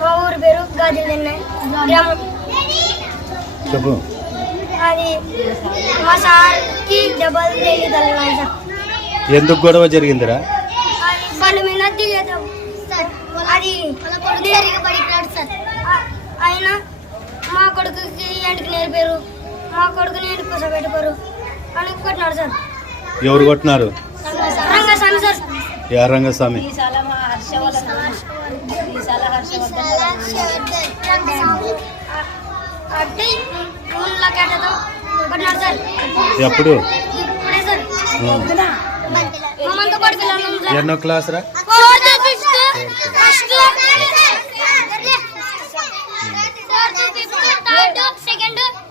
మా ఊరి పేరు గాజులెన్న గ్రామం. చెప్పు. అది మా సార్కి డబ్బులు తెలియదు సార్. ఎందుకు గొడవ జరిగిందిరా? అది బండి మీద దిగేద్దాం అది పడిపోయాడు సార్. ఆయన మా కొడుకుకి ఎంటికి నేర్పారు, మా కొడుకుని ఎంటికి కూర్చోబెట్టుకోరు అని కొట్టినాడు సార్. ఎవరు కొట్టినారు? రంగస్వామి సార్. యా రంగస్వామి? అంటే కట్టతో కొట్టినాడు సార్. ఎప్పుడు? ఇప్పుడే సార్. మమ్మల్తో పడుకెళ్ళాను సార్. ఎన్నో క్లాస్ రా?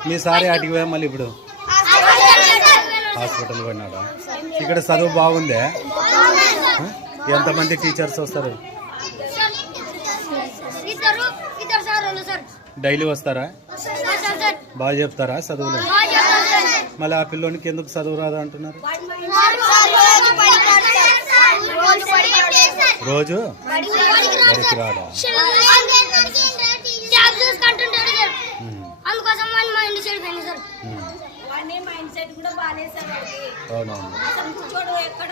మీ సారే ఆటికి పోయా మళ్ళీ ఇప్పుడు హాస్పిటల్ పోయినాడా? ఇక్కడ చదువు బాగుందే? ఎంతమంది టీచర్స్ వస్తారు? డైలీ వస్తారా? బాగా చెప్తారా చదువులు? మళ్ళీ ఆ పిల్లోనికి ఎందుకు చదువు రాదు అంటున్నారు? రోజు బడికి రాడా? అందుకోసం మైండ్ సెట్ పోయింది సార్. మైండ్ సెట్ కూడా బాగాలేదు సార్. అసలు కూర్చోడు, ఎక్కడ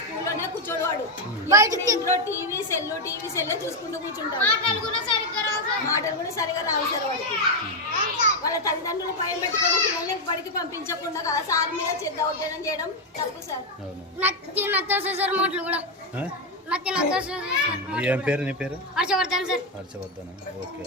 స్కూల్లోనే కూర్చోడు వాడు. ఇంట్లో టీవీ సెల్ చూసుకుంటూ కూర్చుంటాడు. మాటలు కూడా సరిగా రావు సార్ వాడికి. వాళ్ళ తల్లిదండ్రులు భయం పెట్టుకొని పిల్లల్ని బడికి పంపించకుండా సార్ మీద దౌర్జన్యం చేయడం తప్పు సార్. సార్ మాటలు కూడా ఏం పేరు నీ పేరు? హర్షవర్ధన్ సార్. హర్షవర్ధన్. ఓకే.